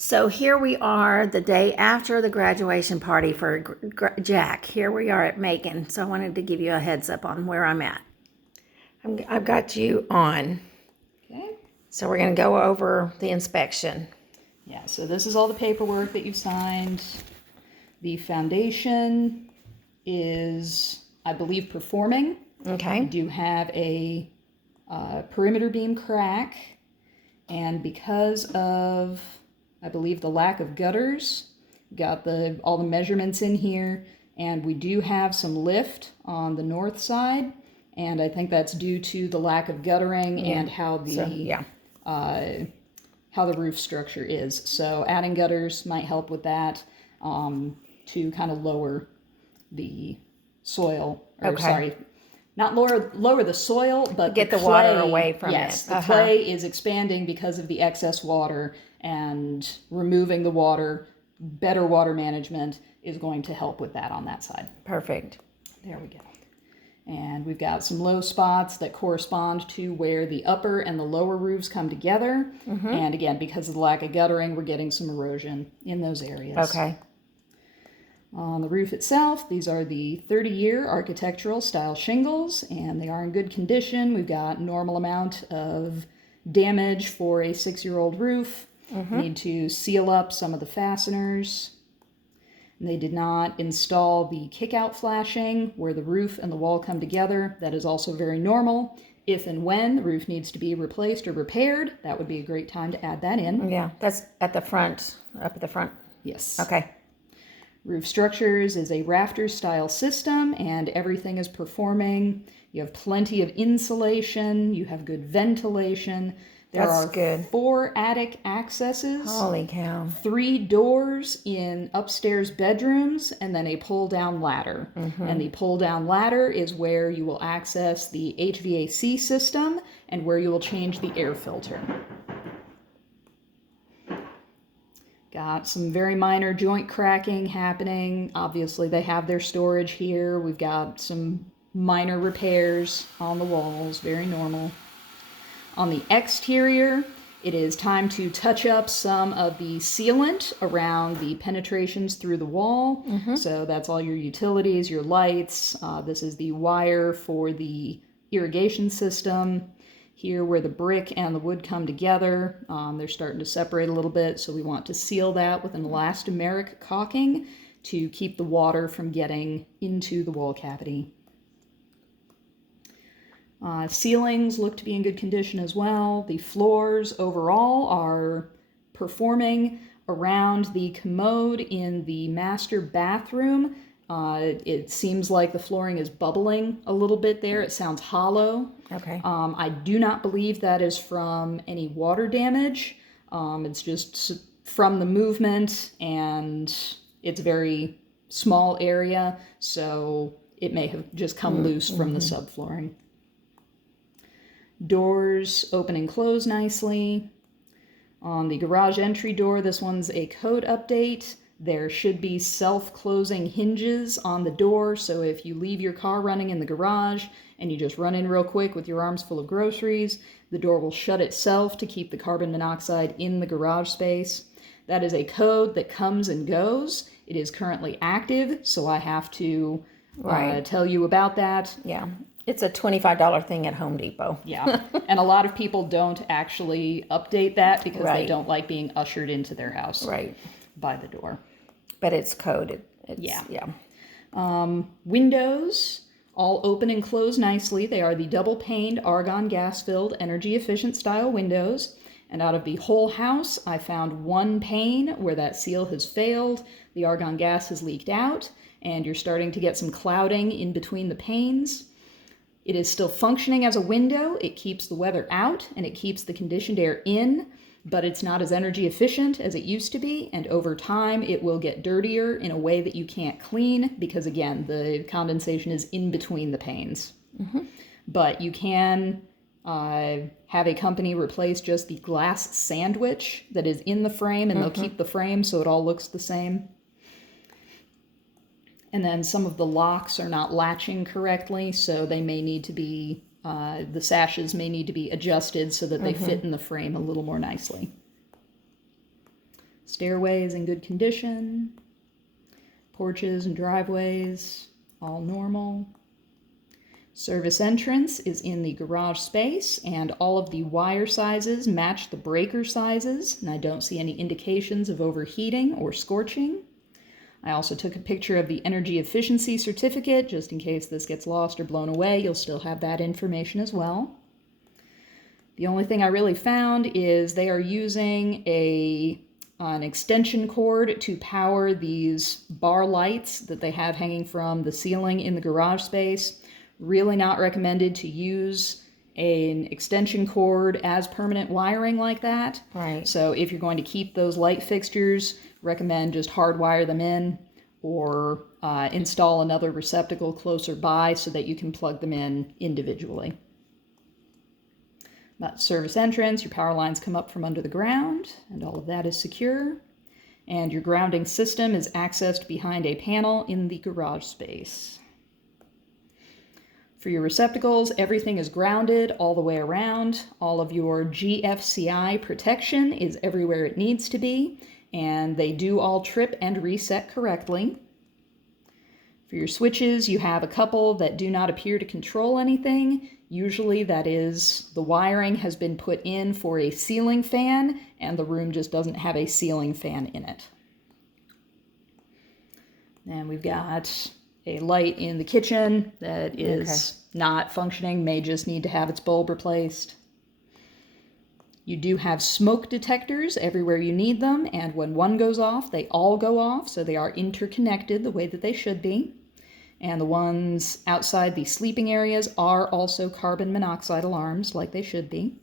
So here we are the day after the graduation party for Jack. Here we are at Macon. So I wanted to give you a heads up on where I'm at. I've got you on. Okay. So we're going to go over the inspection. Yeah, so this is all the paperwork that you've signed. The foundation is, I believe, performing. Okay. You do have a perimeter beam crack, and because of, I believe, the lack of gutters, got all the measurements in here, and we do have some lift on the north side, and I think that's due to the lack of guttering and how the how the roof structure is. So adding gutters might help with that, to kind of lower the soil, or sorry, not lower the soil, but get the clay, water away from it. Yes, the clay is expanding because of the excess water, and removing the water, better water management is going to help with that on that side. Perfect. There we go. And we've got some low spots that correspond to where the upper and the lower roofs come together. And again, because of the lack of guttering, we're getting some erosion in those areas. Okay. On the roof itself, these are the 30-year architectural style shingles, and they are in good condition. We've got normal amount of damage for a 6-year-old roof. Need to seal up some of the fasteners. They did not install the kick-out flashing where the roof and the wall come together. That is also very normal. If and when the roof needs to be replaced or repaired, that would be a great time to add that in. Yeah, that's at the front, up at the front. Yes. Okay. Roof structures is a rafter style system, and everything is performing. You have plenty of insulation. You have good ventilation. There That's are good. 4 attic accesses. Holy cow. 3 doors in upstairs bedrooms, and then a pull-down ladder. And the pull-down ladder is where you will access the HVAC system and where you will change the air filter. Got some very minor joint cracking happening. Obviously, they have their storage here. We've got some minor repairs on the walls, very normal. On the exterior, it is time to touch up some of the sealant around the penetrations through the wall. So that's all your utilities, your lights. This is the wire for the irrigation system. Here where the brick and the wood come together, they're starting to separate a little bit, so we want to seal that with an elastomeric caulking to keep the water from getting into the wall cavity. Ceilings look to be in good condition as well. The floors overall are performing. Around the commode in the master bathroom, it seems like the flooring is bubbling a little bit there. It sounds hollow. Okay. I do not believe that is from any water damage. It's just from the movement, and it's a very small area, so it may have just come loose from the subflooring. Doors open and close nicely. On the garage entry door, this one's a code update. There should be self-closing hinges on the door, so if you leave your car running in the garage and you just run in real quick with your arms full of groceries, the door will shut itself to keep the carbon monoxide in the garage space. That is a code that comes and goes. It is currently active, so I have to tell you about that. Yeah. It's a $25 thing at Home Depot. Yeah, and a lot of people don't actually update that because they Right. don't like being ushered into their house Right. by the door. But it's coded. Yeah. Yeah. Windows all open and close nicely. They are the double-paned argon gas-filled energy-efficient style windows. And out of the whole house, I found 1 pane where that seal has failed. The argon gas has leaked out, and you're starting to get some clouding in between the panes. It is still functioning as a window. It keeps the weather out and it keeps the conditioned air in, but it's not as energy efficient as it used to be. And over time, it will get dirtier in a way that you can't clean because, again, the condensation is in between the panes. But you can have a company replace just the glass sandwich that is in the frame, and they'll keep the frame so it all looks the same. And then some of the locks are not latching correctly, so they may need to be, the sashes may need to be adjusted so that they fit in the frame a little more nicely. Let's Stairways in good condition. Porches and driveways, all normal. Service entrance is in the garage space, and all of the wire sizes match the breaker sizes, and I don't see any indications of overheating or scorching. I also took a picture of the energy efficiency certificate, just in case this gets lost or blown away. You'll still have that information as well. The only thing I really found is they are using an extension cord to power these bar lights that they have hanging from the ceiling in the garage space. Really not recommended to use an extension cord as permanent wiring like that. Right. So if you're going to keep those light fixtures, recommend just hardwire them in or install another receptacle closer by so that you can plug them in individually. That service entrance, your power lines come up from under the ground, and all of that is secure. And your grounding system is accessed behind a panel in the garage space. For your receptacles, everything is grounded all the way around. All of your GFCI protection is everywhere it needs to be, and they do all trip and reset correctly. For your switches, you have a couple that do not appear to control anything. Usually that is the wiring has been put in for a ceiling fan, and the room just doesn't have a ceiling fan in it. And we've got a light in the kitchen that is not functioning, may just need to have its bulb replaced. You do have smoke detectors everywhere you need them, and when one goes off, they all go off, so they are interconnected the way that they should be. And the ones outside the sleeping areas are also carbon monoxide alarms, like they should be.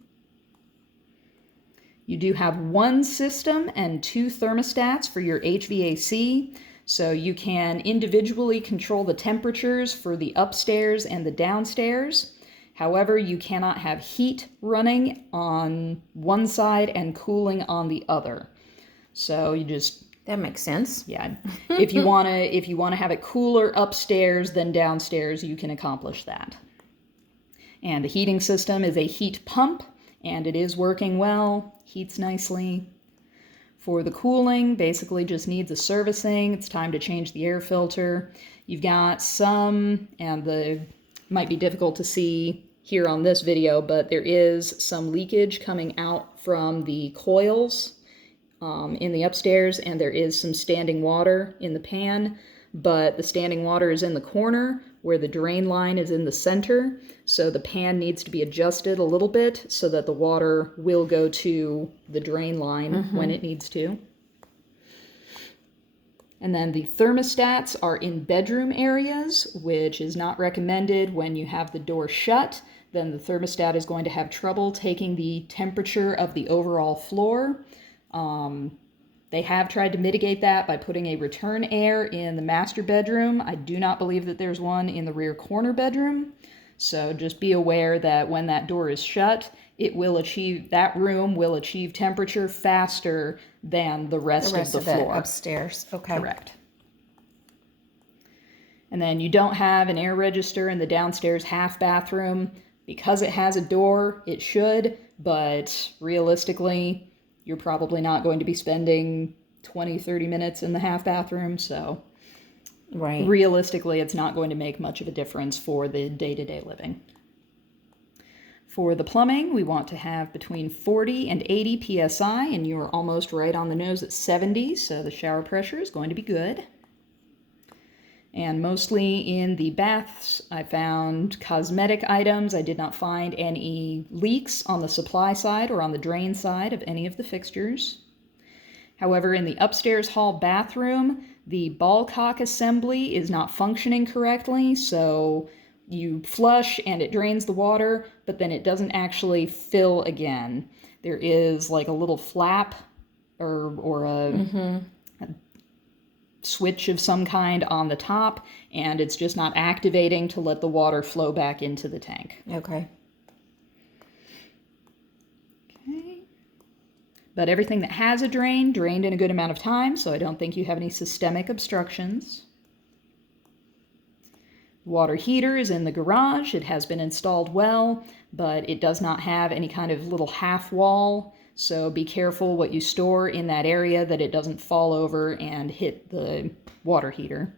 You do have one system and two thermostats for your HVAC, so you can individually control the temperatures for the upstairs and the downstairs. However, you cannot have heat running on one side and cooling on the other. So you just... That makes sense. Yeah. If you want to have it cooler upstairs than downstairs, you can accomplish that. And the heating system is a heat pump, and it is working well, heats nicely. For the cooling, basically just needs a servicing. It's time to change the air filter. You've got some, and might be difficult to see here on this video, but there is some leakage coming out from the coils in the upstairs, and there is some standing water in the pan, but the standing water is in the corner where the drain line is in the center, so the pan needs to be adjusted a little bit so that the water will go to the drain line when it needs to. And then the thermostats are in bedroom areas, which is not recommended when you have the door shut. Then the thermostat is going to have trouble taking the temperature of the overall floor. They have tried to mitigate that by putting a return air in the master bedroom. I do not believe that there's one in the rear corner bedroom. So just be aware that when that door is shut, that room will achieve temperature faster than the rest of the floor. Upstairs. Okay. Correct. And then you don't have an air register in the downstairs half bathroom. Because it has a door, it should, but realistically, you're probably not going to be spending 20, 30 minutes in the half bathroom, so realistically, it's not going to make much of a difference for the day-to-day living. For the plumbing, we want to have between 40 and 80 psi, and you're almost right on the nose at 70, so the shower pressure is going to be good. And mostly in the baths, I found cosmetic items. I did not find any leaks on the supply side or on the drain side of any of the fixtures. However, in the upstairs hall bathroom, the ball cock assembly is not functioning correctly, so you flush and it drains the water, but then it doesn't actually fill again. There is like a little flap or a switch of some kind on the top, and it's just not activating to let the water flow back into the tank. Okay. But everything that has a drain drained in a good amount of time, so I don't think you have any systemic obstructions. Water heater is in the garage. It has been installed well, but it does not have any kind of little half wall So be careful what you store in that area, that it doesn't fall over and hit the water heater.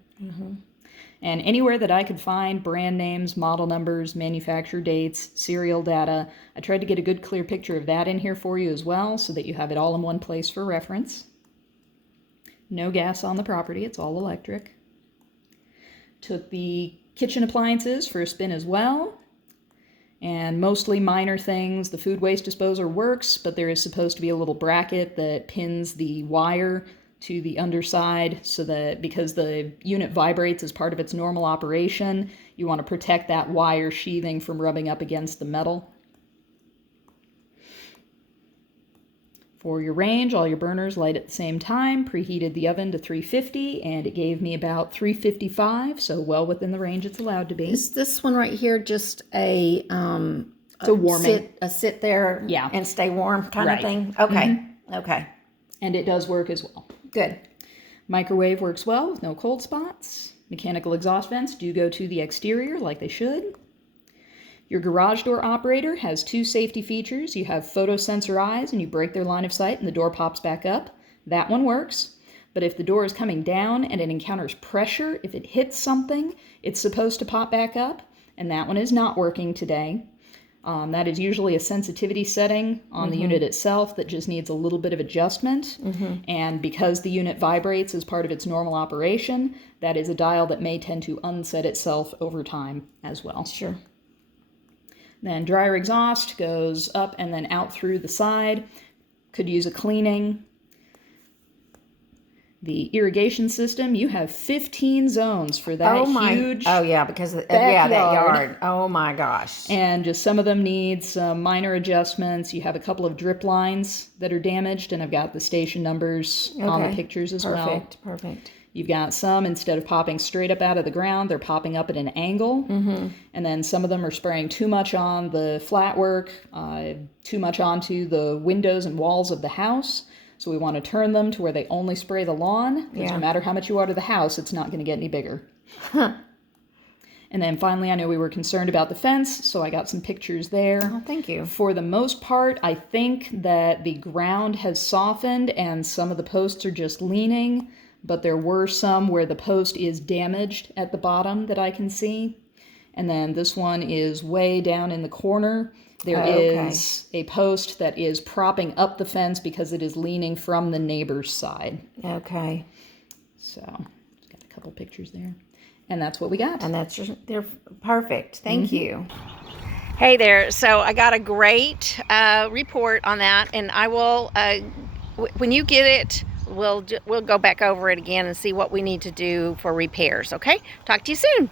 And anywhere that I could find brand names, model numbers, manufacturer dates, serial data, I tried to get a good clear picture of that in here for you as well, so that you have it all in one place for reference. No gas on the property, it's all electric. Took the kitchen appliances for a spin as well, and mostly minor things. The food waste disposer works, but there is supposed to be a little bracket that pins the wire to the underside, so that because the unit vibrates as part of its normal operation, you want to protect that wire sheathing from rubbing up against the metal. For your range, all your burners light at the same time. Preheated the oven to 350, and it gave me about 355, so well within the range it's allowed to be. Is this one right here just a It's a warming. sit there Yeah. and stay warm kind Right. of thing? Okay. Okay. And it does work as well. Good. Microwave works well with no cold spots. Mechanical exhaust vents do go to the exterior like they should. Your garage door operator has two safety features. You have photo sensor eyes, and you break their line of sight and the door pops back up. That one works. But if the door is coming down and it encounters pressure, if it hits something, it's supposed to pop back up, and that one is not working today. That is usually a sensitivity setting on the unit itself that just needs a little bit of adjustment. And because the unit vibrates as part of its normal operation, that is a dial that may tend to unset itself over time as well. Sure. Then dryer exhaust goes up and then out through the side. Could use a cleaning. The irrigation system, you have 15 zones for that huge because that backyard. yard. Oh my gosh. And just some of them need some minor adjustments. You have a couple of drip lines that are damaged, and I've got the station numbers on the pictures as well. Perfect. You've got some, instead of popping straight up out of the ground, they're popping up at an angle. And then some of them are spraying too much on the flat work, too much onto the windows and walls of the house. So we want to turn them to where they only spray the lawn, because no matter how much you water the house, it's not going to get any bigger. And then finally, I know we were concerned about the fence, so I got some pictures there. Oh, thank you. For the most part, I think that the ground has softened and some of the posts are just leaning, but there were some where the post is damaged at the bottom that I can see. And then this one is way down in the corner. There is a post that is propping up the fence because it is leaning from the neighbor's side. Okay. So, got a couple pictures there. And that's what we got. And they're perfect. Thank you. Hey there. So I got a great report on that, and I will, when you get it, we'll go back over it again and see what we need to do for repairs. Okay? Talk to you soon.